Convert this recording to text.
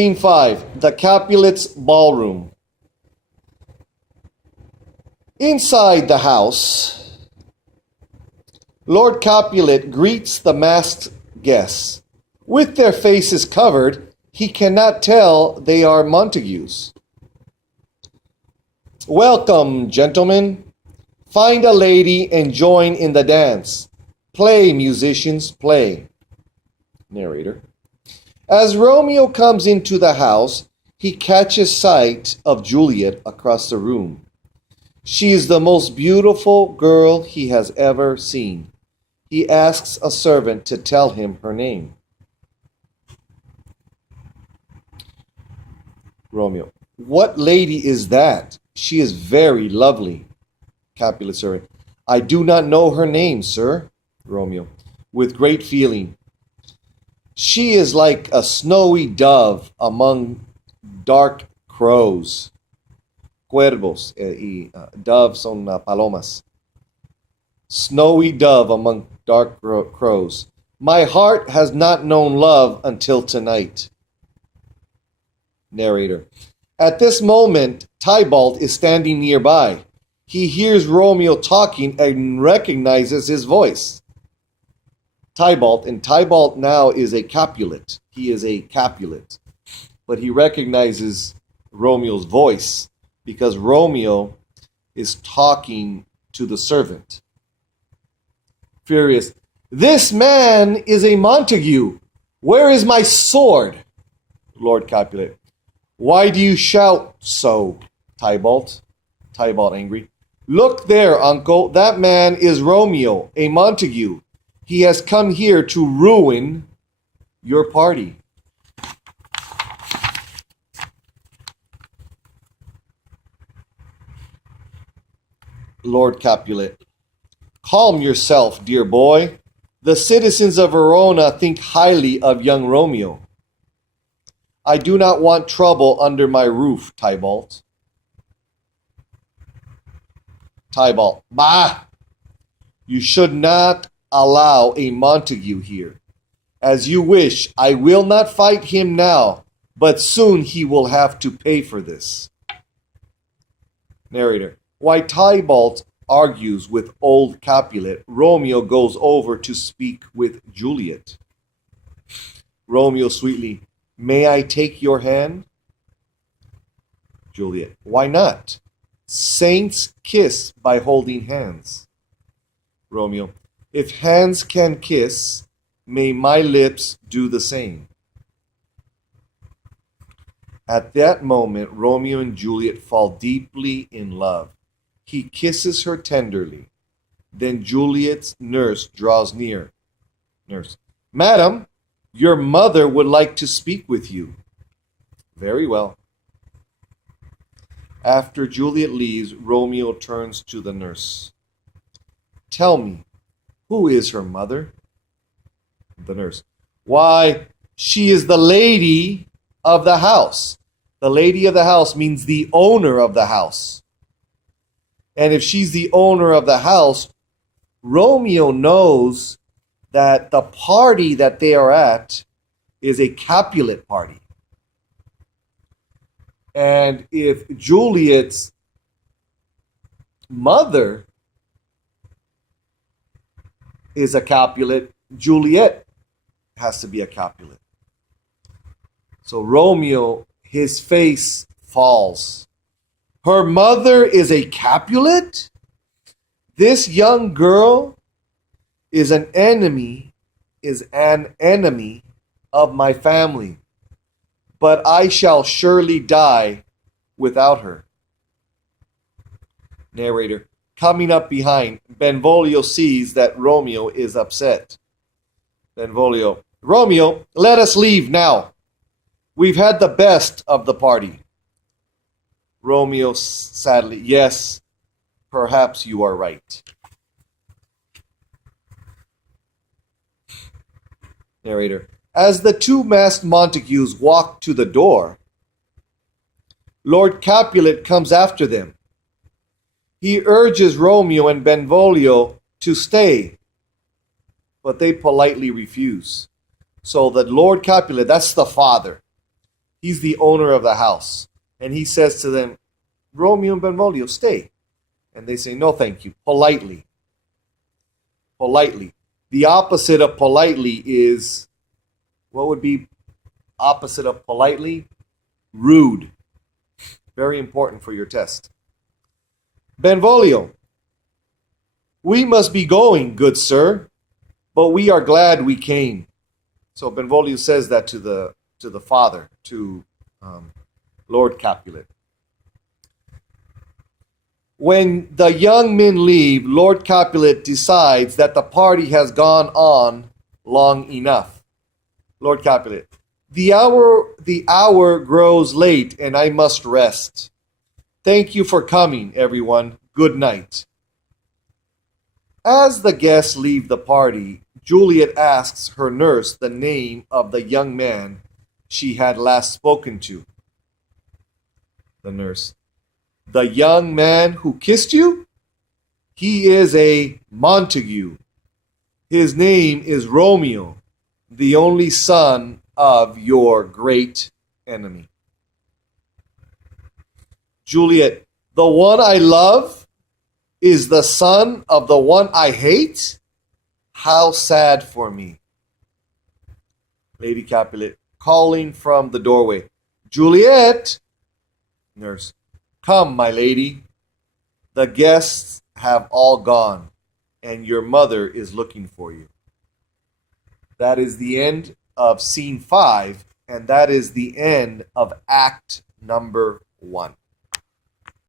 Scene 5. The Capulets' Ballroom. Inside the house, Lord Capulet greets the masked guests. With their faces covered, he cannot tell they are Montagues. Welcome, gentlemen. Find a lady and join in the dance. Play, musicians, play. Narrator. As Romeo comes into the house, he catches sight of Juliet across the room. She is the most beautiful girl he has ever seen. He asks a servant to tell him her name. Romeo. What lady is that? She is very lovely. Capulet servant. I do not know her name, sir. Romeo. With great feeling. She is like a snowy dove among dark crows. Cuervos y doves son palomas. Snowy dove among dark crows. My heart has not known love until tonight. Narrator. At this moment, Tybalt is standing nearby. He hears Romeo talking and recognizes his voice. Tybalt, and Tybalt now is a Capulet. He is a Capulet. But he recognizes Romeo's voice because Romeo is talking to the servant. Furious. This man is a Montague. Where is my sword? Lord Capulet. Why do you shout so, Tybalt? Tybalt angry. Look there, uncle. That man is Romeo, a Montague. He has come here to ruin your party. Lord Capulet. Calm yourself, dear boy. The citizens of Verona think highly of young Romeo. I do not want trouble under my roof, Tybalt. Tybalt. Bah! You should not allow a Montague here. As you wish, I will not fight him now, but soon he will have to pay for this. Narrator. While Tybalt argues with old Capulet, Romeo goes over to speak with Juliet. Romeo sweetly. May I take your hand? Juliet. Why not? Saints kiss by holding hands. Romeo. If hands can kiss, may my lips do the same. At that moment, Romeo and Juliet fall deeply in love. He kisses her tenderly. Then Juliet's nurse draws near. Nurse. Madam, your mother would like to speak with you. Very well. After Juliet leaves, Romeo turns to the nurse. Tell me, who is her mother? The nurse. Why, she is the lady of the house. The lady of the house means the owner of the house. And if she's the owner of the house, Romeo knows that the party that they are at is a Capulet party. And if Juliet's mother is a Capulet, Juliet has to be a Capulet. So Romeo, his face falls. Her mother is a Capulet? This young girl is an enemy of my family. But I shall surely die without her. Narrator. Coming up behind, Benvolio sees that Romeo is upset. Benvolio. Romeo, let us leave now. We've had the best of the party. Romeo sadly. Yes, perhaps you are right. Narrator. As the two masked Montagues walk to the door, Lord Capulet comes after them. He urges Romeo and Benvolio to stay, but they politely refuse. So that Lord Capulet, that's the father, He's the owner of the house. And he says to them, Romeo and Benvolio, stay. And they say, no, thank you. Politely. Politely. The opposite of politely is, what would be opposite of politely? Rude. Very important for your test. Benvolio, we must be going, good sir, but we are glad we came. So Benvolio says that to the father, to Lord Capulet. When the young men leave, Lord Capulet decides that the party has gone on long enough. Lord Capulet, the hour grows late and I must rest. Thank you for coming, everyone. Good night. As the guests leave the party, Juliet asks her nurse the name of the young man she had last spoken to. The nurse, the young man who kissed you? He is a Montague. His name is Romeo, the only son of your great enemy. Juliet, the one I love is the son of the one I hate? How sad for me. Lady Capulet, calling from the doorway, Juliet! Nurse, come, my lady. The guests have all gone, and your mother is looking for you. That is the end of scene 5, and that is the end of act number 1.